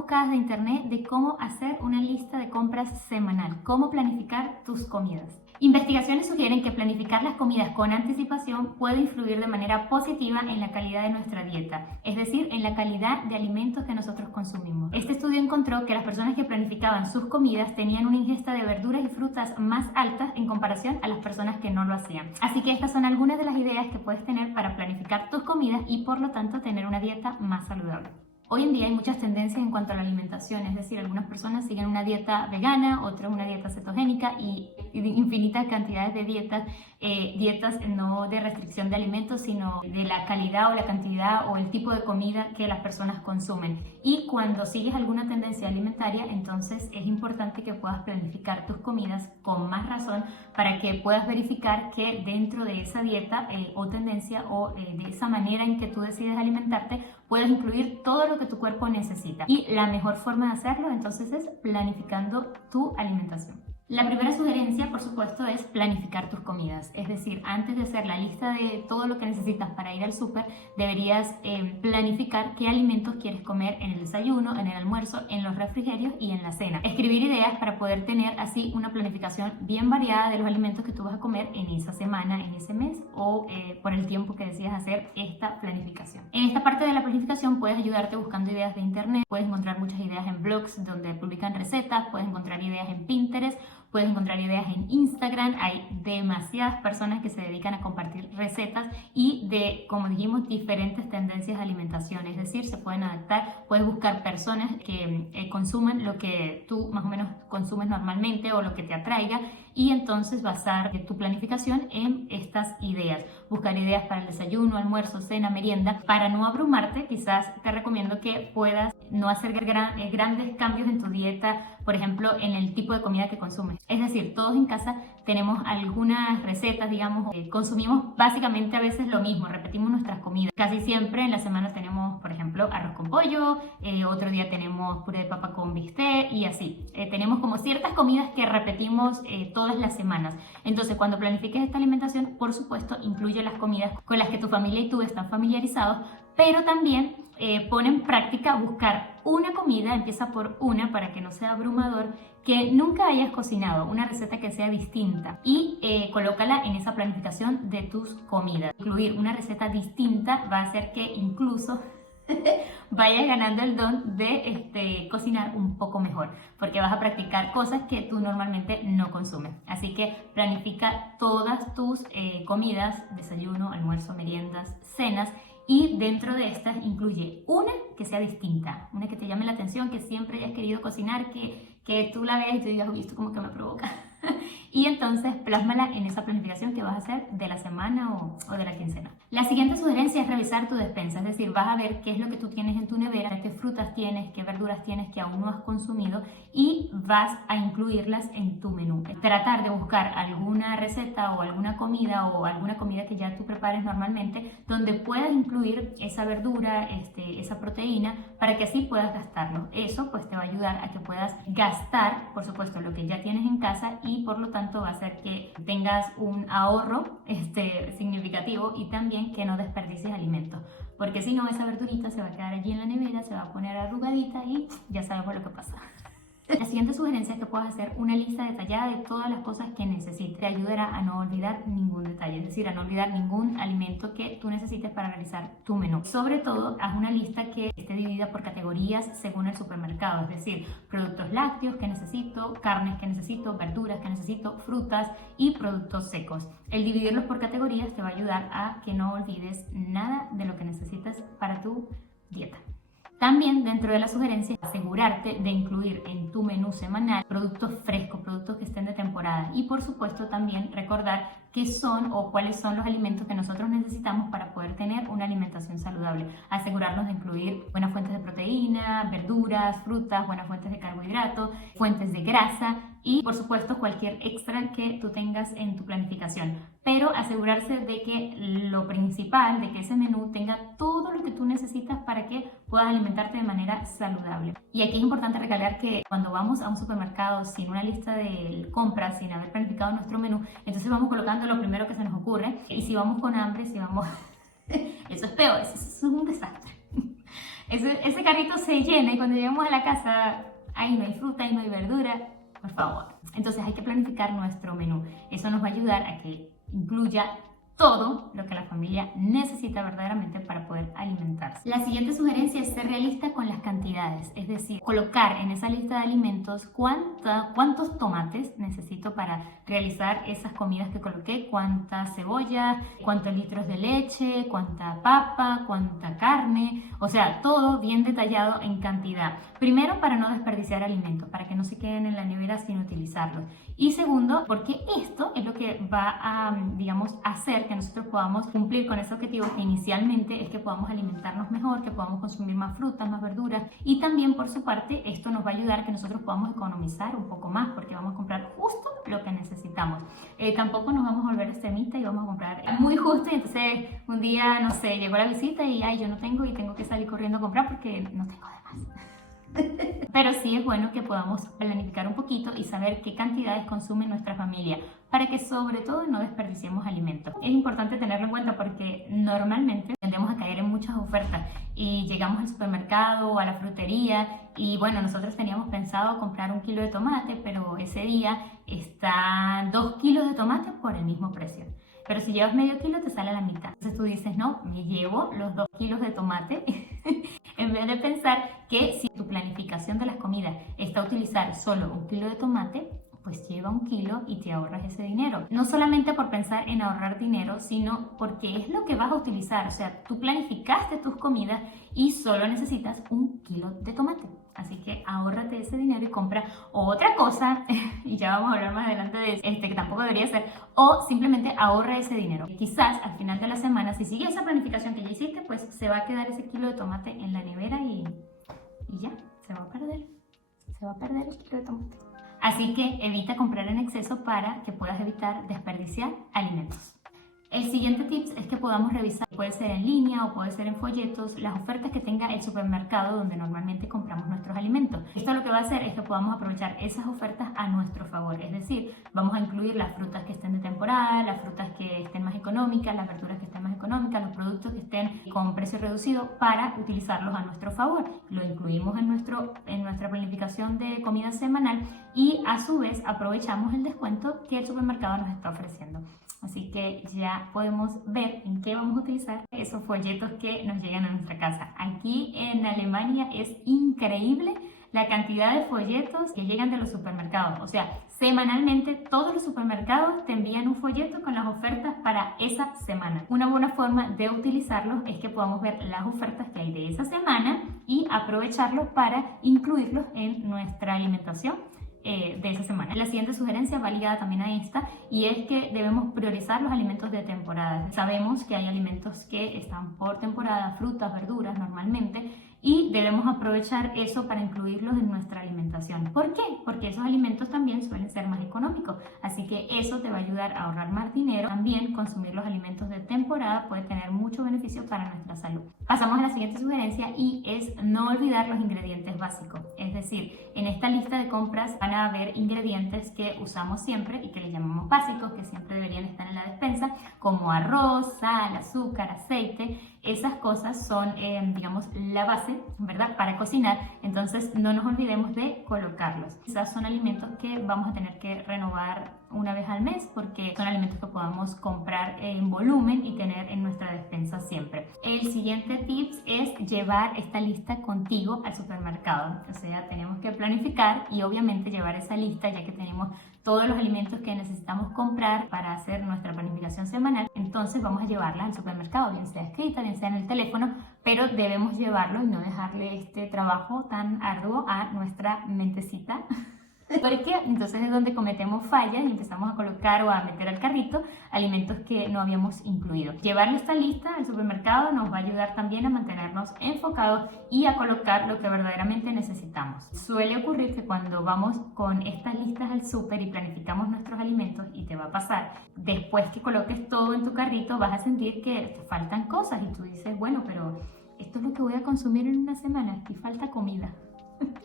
buscadas de internet de cómo hacer una lista de compras semanal, cómo planificar tus comidas. Investigaciones sugieren que planificar las comidas con anticipación puede influir de manera positiva en la calidad de nuestra dieta, es decir, en la calidad de alimentos que nosotros consumimos. Este estudio encontró que las personas que planificaban sus comidas tenían una ingesta de verduras y frutas más altas en comparación a las personas que no lo hacían. Así que estas son algunas de las ideas que puedes tener para planificar tus comidas y por lo tanto tener una dieta más saludable. Hoy en día hay muchas tendencias en cuanto a la alimentación, es decir, algunas personas siguen una dieta vegana, otras una dieta cetogénica y infinitas cantidades de dietas no de restricción de alimentos, sino de la calidad o la cantidad o el tipo de comida que las personas consumen. Y cuando sigues alguna tendencia alimentaria, entonces es importante que puedas planificar tus comidas con más razón para que puedas verificar que dentro de esa dieta o tendencia o de esa manera en que tú decides alimentarte, puedes incluir todo lo que tu cuerpo necesita. Y la mejor forma de hacerlo entonces es planificando tu alimentación. La primera sugerencia, por supuesto, es planificar tus comidas. Es decir, antes de hacer la lista de todo lo que necesitas para ir al súper, deberías planificar qué alimentos quieres comer en el desayuno, en el almuerzo, en los refrigerios y en la cena. Escribir ideas para poder tener así una planificación bien variada de los alimentos que tú vas a comer en esa semana, en ese mes o por el tiempo que decidas hacer esta planificación. En esta parte de la planificación puedes ayudarte buscando ideas de internet, puedes encontrar muchas ideas en blogs donde publican recetas, puedes encontrar ideas en Pinterest, puedes encontrar ideas en Instagram. Hay demasiadas personas que se dedican a compartir recetas y de, como dijimos, diferentes tendencias de alimentación. Es decir, se pueden adaptar, puedes buscar personas que consuman lo que tú más o menos consumes normalmente o lo que te atraiga y entonces basar tu planificación en estas ideas. Buscar ideas para el desayuno, almuerzo, cena, merienda. Para no abrumarte, quizás te recomiendo que puedas no hacer grandes cambios en tu dieta, por ejemplo, en el tipo de comida que consumes. Es decir, todos en casa tenemos algunas recetas, digamos, consumimos básicamente a veces lo mismo, repetimos nuestras comidas. Casi siempre en la semana tenemos, por ejemplo, arroz con pollo, otro día tenemos puré de papa con bistec y así. Tenemos como ciertas comidas que repetimos todas las semanas. Entonces, cuando planifiques esta alimentación, por supuesto, incluye las comidas con las que tu familia y tú están familiarizados, pero también pon en práctica buscar una comida, empieza por una para que no sea abrumador, que nunca hayas cocinado, una receta que sea distinta y colócala en esa planificación de tus comidas. Incluir una receta distinta va a hacer que incluso vayas ganando el don de cocinar un poco mejor, porque vas a practicar cosas que tú normalmente no consumes. Así que planifica todas tus comidas, desayuno, almuerzo, meriendas, cenas, y dentro de estas incluye una que sea distinta, una que te llame la atención, que siempre hayas querido cocinar, que tú la veas y te digas, uy, esto como que me provoca. Y entonces plásmala en esa planificación que vas a hacer de la semana o de la quincena. La siguiente sugerencia es revisar tu despensa, es decir, vas a ver qué es lo que tú tienes en tu nevera, qué frutas tienes, qué verduras tienes que aún no has consumido y vas a incluirlas en tu menú. Tratar de buscar alguna receta o alguna comida que ya tú prepares normalmente donde puedas incluir esa verdura, esa proteína para que así puedas gastarlo. Eso pues te va a ayudar a que puedas gastar, por supuesto, lo que ya tienes en casa y por lo tanto va a hacer que tengas un ahorro significativo y también que no desperdicies alimentos, porque si no esa verdurita se va a quedar allí en la nevera, se va a poner arrugadita y ya sabemos lo que pasa. La siguiente sugerencia es que puedas hacer una lista detallada de todas las cosas que necesites. Te ayudará a no olvidar ningún detalle, es decir, a no olvidar ningún alimento que tú necesites para realizar tu menú. Sobre todo, haz una lista que esté dividida por categorías según el supermercado, es decir, productos lácteos que necesito, carnes que necesito, verduras que necesito, frutas y productos secos. El dividirlos por categorías te va a ayudar a que no olvides nada de lo que necesitas para tu dieta. También dentro de la sugerencia, asegurarte de incluir en tu menú semanal productos frescos, productos que estén de temporada y por supuesto también recordar qué son o cuáles son los alimentos que nosotros necesitamos para poder tener una alimentación saludable. Asegurarnos de incluir buenas fuentes de proteína, verduras, frutas, buenas fuentes de carbohidratos, fuentes de grasa y por supuesto cualquier extra que tú tengas en tu planificación. Pero asegurarse de que lo principal, de que ese menú tenga todo lo que tú necesitas para que puedas alimentarte de manera saludable. Y aquí es importante recalcar que cuando vamos a un supermercado sin una lista de compras, sin haber planificado nuestro menú, entonces vamos colocando lo primero que se nos ocurre y si vamos con hambre, si vamos... eso es peor, eso es un desastre. ese carrito se llena y cuando llegamos a la casa, ahí no hay fruta, ahí no hay verdura, por favor. Entonces hay que planificar nuestro menú. Eso nos va a ayudar a que incluya todo lo que la familia necesita verdaderamente para poder alimentarse. La siguiente sugerencia es ser realista con las cantidades, es decir, colocar en esa lista de alimentos cuántos tomates necesito para realizar esas comidas que coloqué, cuánta cebolla, cuántos litros de leche, cuánta papa, cuánta carne, o sea, todo bien detallado en cantidad. Primero, para no desperdiciar alimentos, para que no se queden en la nevera sin utilizarlos. Y segundo, porque esto es lo que va a, digamos, hacer que nosotros podamos cumplir con ese objetivo que inicialmente es que podamos alimentarnos mejor, que podamos consumir más frutas, más verduras, y también por su parte esto nos va a ayudar a que nosotros podamos economizar un poco más porque vamos a comprar justo lo que necesitamos. Tampoco nos vamos a volver extremistas y vamos a comprar muy justo y entonces un día, no sé, llegó la visita y ay, yo no tengo y tengo que salir corriendo a comprar porque no tengo de más. Pero sí es bueno que podamos planificar un poquito y saber qué cantidades consume nuestra familia para que sobre todo no desperdiciemos alimentos. Es importante tenerlo en cuenta porque normalmente tendemos a caer en muchas ofertas y llegamos al supermercado o a la frutería y bueno, nosotros teníamos pensado comprar 1 kilo de tomate, pero ese día están 2 kilos de tomate por el mismo precio. Pero si llevas medio kilo te sale a la mitad. Entonces tú dices, no, me llevo los 2 kilos de tomate en vez de pensar que si tu planificación de las comidas está utilizar solo 1 kilo de tomate, pues lleva 1 kilo y te ahorras ese dinero. No solamente por pensar en ahorrar dinero, sino porque es lo que vas a utilizar. O sea, tú planificaste tus comidas y solo necesitas 1 kilo de tomate. Así que ahórrate ese dinero y compra otra cosa, y ya vamos a hablar más adelante de eso, que tampoco debería ser, o simplemente ahorra ese dinero. Quizás al final de la semana, si sigues esa planificación que ya hiciste, pues se va a quedar ese kilo de tomate en la nevera y ya, se va a perder el kilo de tomate. Así que evita comprar en exceso para que puedas evitar desperdiciar alimentos. El siguiente tip es que podamos revisar, puede ser en línea o puede ser en folletos, las ofertas que tenga el supermercado donde normalmente compramos nuestros alimentos. Esto lo que va a hacer es que podamos aprovechar esas ofertas a nuestro favor, es decir, vamos a incluir las frutas que estén de temporada, las frutas que estén más económicas, las verduras que estén más económicas, los productos que estén con precio reducido para utilizarlos a nuestro favor. Lo incluimos en nuestra planificación de comida semanal y a su vez aprovechamos el descuento que el supermercado nos está ofreciendo. Así que ya podemos ver en qué vamos a utilizar esos folletos que nos llegan a nuestra casa. Aquí en Alemania es increíble la cantidad de folletos que llegan de los supermercados. O sea, semanalmente todos los supermercados te envían un folleto con las ofertas para esa semana. Una buena forma de utilizarlos es que podamos ver las ofertas que hay de esa semana y aprovecharlos para incluirlos en nuestra alimentación de esa semana. La siguiente sugerencia va ligada también a esta y es que debemos priorizar los alimentos de temporada. Sabemos que hay alimentos que están por temporada, frutas, verduras normalmente, y debemos aprovechar eso para incluirlos en nuestra alimentación. ¿Por qué? Porque esos alimentos también suelen ser más económicos, así que eso te va a ayudar a ahorrar más dinero. También consumir los alimentos de temporada puede tener mucho beneficio para nuestra salud. Pasamos a la siguiente sugerencia y es no olvidar los ingredientes básicos. Es decir, en esta lista de compras van a haber ingredientes que usamos siempre y que les llamamos básicos, que siempre deberían estar en la despensa, como arroz, sal, azúcar, aceite. Esas cosas son, digamos, la base, ¿verdad?, para cocinar, entonces no nos olvidemos de colocarlos. Quizás son alimentos que vamos a tener que renovar una vez al mes porque son alimentos que podamos comprar en volumen y tener en nuestra despensa siempre. El siguiente tip es llevar esta lista contigo al supermercado. O sea, tenemos que planificar y obviamente llevar esa lista ya que tenemos todos los alimentos que necesitamos comprar para hacer nuestra planificación semanal. Entonces vamos a llevarla al supermercado, bien sea escrita, bien sea en el teléfono, pero debemos llevarlo y no dejarle este trabajo tan arduo a nuestra mentecita. Porque entonces es donde cometemos fallas y empezamos a colocar o a meter al carrito alimentos que no habíamos incluido. Llevar esta lista al supermercado nos va a ayudar también a mantenernos enfocados y a colocar lo que verdaderamente necesitamos. Suele ocurrir que cuando vamos con estas listas al súper y planificamos nuestros alimentos, y te va a pasar, después que coloques todo en tu carrito vas a sentir que te faltan cosas y tú dices, bueno, pero esto es lo que voy a consumir en una semana, aquí falta comida.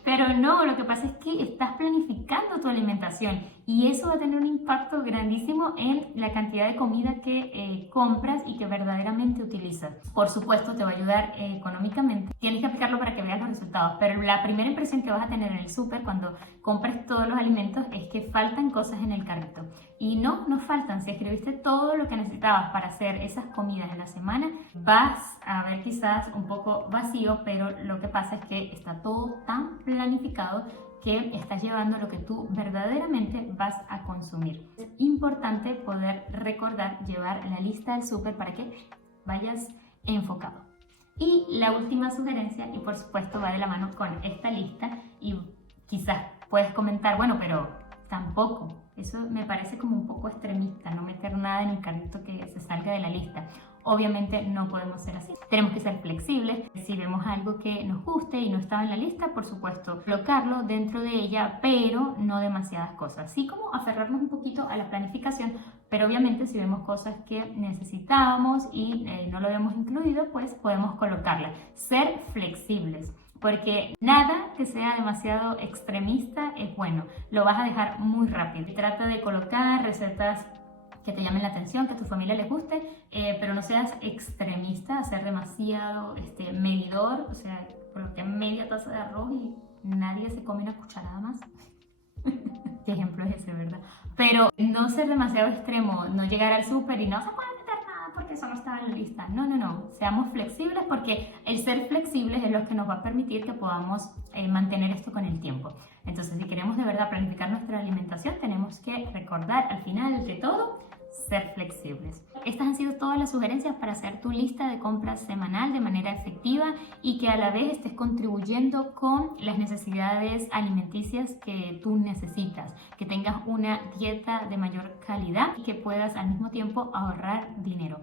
Pero no, lo que pasa es que estás planificando planificando tu alimentación y eso va a tener un impacto grandísimo en la cantidad de comida que compras y que verdaderamente utilizas. Por supuesto, te va a ayudar económicamente. Tienes que aplicarlo para que veas los resultados, pero la primera impresión que vas a tener en el súper cuando compres todos los alimentos es que faltan cosas en el carrito. Y no faltan. Si escribiste todo lo que necesitabas para hacer esas comidas en la semana, vas a ver quizás un poco vacío, pero lo que pasa es que está todo tan planificado que estás llevando lo que tú verdaderamente vas a consumir. Es importante poder recordar llevar la lista del súper para que vayas enfocado. Y la última sugerencia, y por supuesto va de la mano con esta lista, y quizás puedes comentar, bueno, pero tampoco, eso me parece como un poco extremista, no meter nada en el carrito que se salga de la lista. Obviamente no podemos ser así. Tenemos que ser flexibles. Si vemos algo que nos guste y no estaba en la lista, por supuesto, colocarlo dentro de ella, pero no demasiadas cosas. Así como aferrarnos un poquito a la planificación, pero obviamente si vemos cosas que necesitábamos y no lo hemos incluido, pues podemos colocarla. Ser flexibles. Porque nada que sea demasiado extremista es bueno. Lo vas a dejar muy rápido. Trata de colocar recetas que te llamen la atención, que a tu familia les guste, pero no seas extremista, ser demasiado medidor, o sea, coloqué media taza de arroz y nadie se come una cucharada más. ¿Qué ejemplo es ese, verdad? Pero no ser demasiado extremo, no llegar al súper y no se puede meter nada porque eso no estaba en la lista. No, seamos flexibles porque el ser flexibles es lo que nos va a permitir que podamos mantener esto con el tiempo. Entonces, si queremos de verdad planificar nuestra alimentación, tenemos que recordar al final de todo ser flexibles. Estas han sido todas las sugerencias para hacer tu lista de compras semanal de manera efectiva y que a la vez estés contribuyendo con las necesidades alimenticias que tú necesitas, que tengas una dieta de mayor calidad y que puedas al mismo tiempo ahorrar dinero.